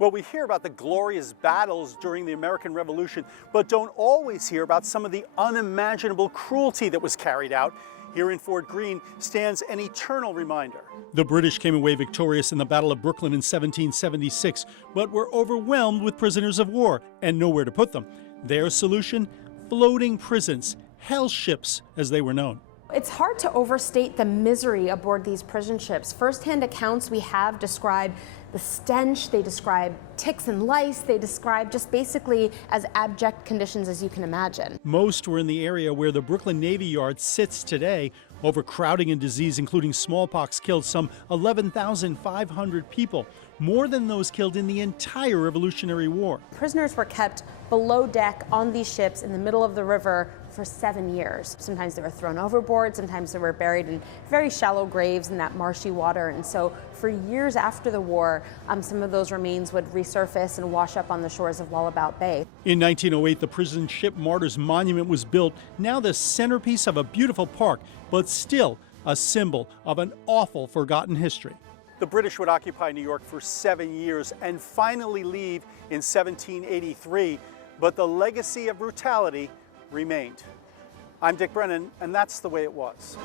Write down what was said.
Well, we hear about the glorious battles during the American Revolution, but don't always hear about some of the unimaginable cruelty that was carried out. Here in Fort Greene stands an eternal reminder. The British came away victorious in the Battle of Brooklyn in 1776, but were overwhelmed with prisoners of war and nowhere to put them. Their solution? Floating prisons, hell ships as they were known. It's hard to overstate the misery aboard these prison ships. First-hand accounts we have describe the stench, they describe ticks and lice, they describe just basically as abject conditions as you can imagine. Most were in the area where the Brooklyn Navy Yard sits today. Overcrowding and disease, including smallpox, killed some 11,500 people, more than those killed in the entire Revolutionary War. Prisoners were kept below deck on these ships in the middle of the river for 7 years. Sometimes they were thrown overboard, sometimes they were buried in very shallow graves in that marshy water. And so for years after the war, some of those remains would resurface and wash up on the shores of Wallabout Bay. In 1908, the prison ship Martyrs Monument was built, now the centerpiece of a beautiful park, but still a symbol of an awful forgotten history. The British would occupy New York for 7 years and finally leave in 1783, but the legacy of brutality remained. I'm Dick Brennan, and that's the way it was.